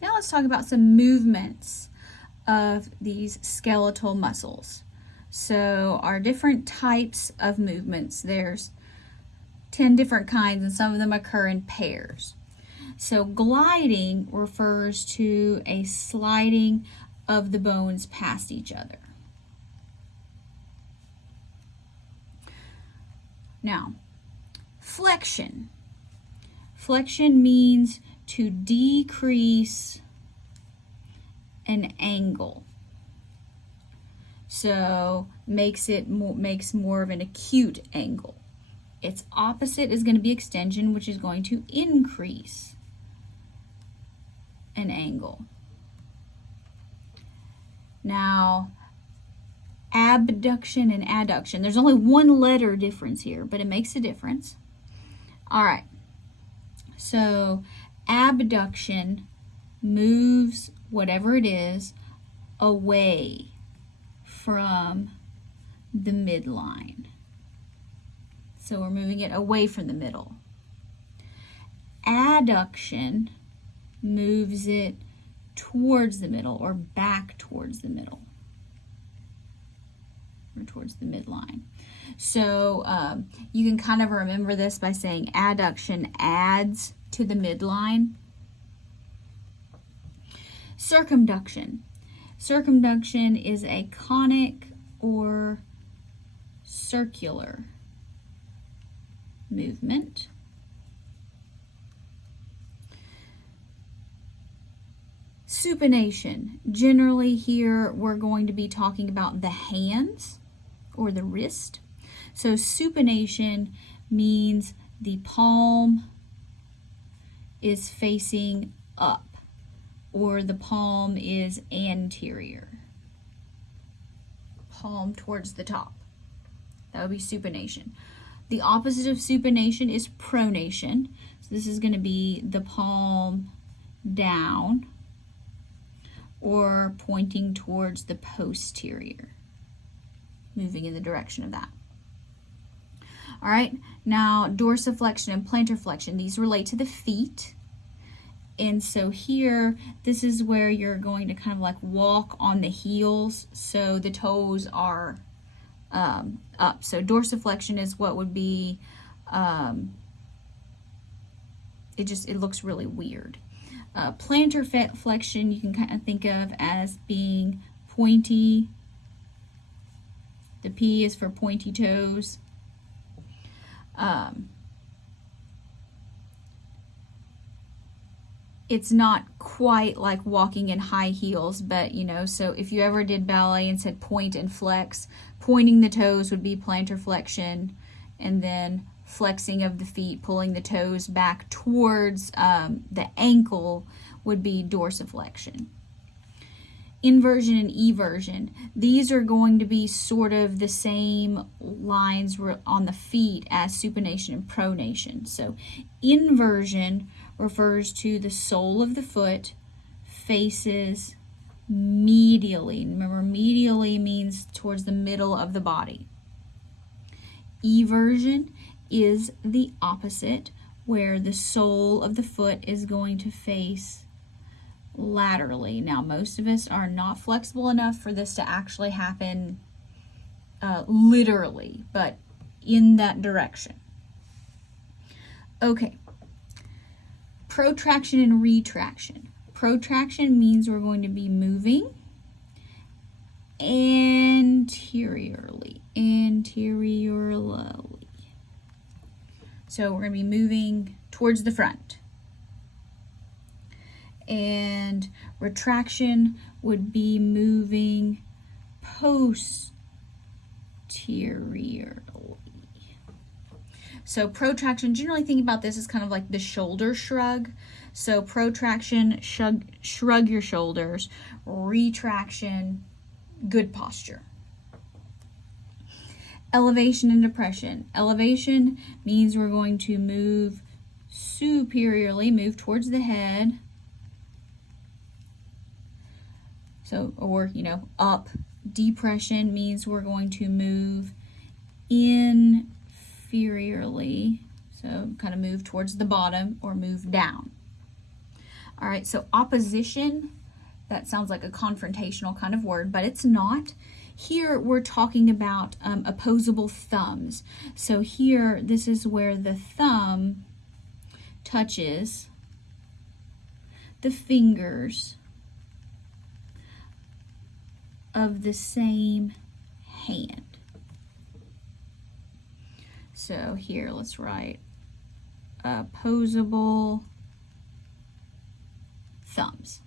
Now let's talk about some movements of these skeletal muscles. So our different types of movements, there's 10 different kinds and some of them occur in pairs. So gliding refers to a sliding of the bones past each other. Now, flexion. Flexion means to decrease an angle. So makes more of an acute angle. Its opposite is going to be extension, which is going to increase an angle. Now, abduction and adduction. There's only one letter difference here, but it makes a difference. All right. So abduction moves whatever it is away from the midline. So we're moving it away from the middle. Adduction moves it towards the middle or back towards the middle or towards the midline. So you can kind of remember this by saying adduction adds to the midline. Circumduction. Circumduction is a conic or circular movement. Supination. Generally here we're going to be talking about the hands or the wrist. So supination means the palm is facing up or the palm is anterior. Palm towards the top. That would be supination. The opposite of supination is pronation. So this is going to be the palm down or pointing towards the posterior, moving in the direction of that. All right, now dorsiflexion and plantar flexion, these relate to the feet. And so here, this is where you're going to kind of like walk on the heels so the toes are up. So dorsiflexion is what would be, it looks really weird. Plantar flexion you can kind of think of as being pointy. The P is for pointy toes. It's not quite like walking in high heels, but so if you ever did ballet and said point and flex, pointing the toes would be plantar flexion, and then flexing of the feet, pulling the toes back towards the ankle would be dorsiflexion. Inversion and eversion, these are going to be sort of the same lines on the feet as supination and pronation. So inversion refers to the sole of the foot faces medially. Remember, medially means towards the middle of the body. Eversion is the opposite, where the sole of the foot is going to face laterally. Now, most of us are not flexible enough for this to actually happen literally, but in that direction. Okay. Protraction and retraction. Protraction means we're going to be moving anteriorly. So we're going to be moving towards the front. And retraction would be moving posteriorly. So protraction, generally think about this as kind of like the shoulder shrug. So protraction, shrug your shoulders. Retraction, good posture. Elevation and depression. Elevation means we're going to move superiorly, move towards the head. So, or, up. Depression means we're going to move inferiorly. So kind of move towards the bottom or move down. All right, so opposition, that sounds like a confrontational kind of word, but it's not. Here we're talking about opposable thumbs. So here, this is where the thumb touches the fingers of the same hand. So here, let's write opposable thumbs.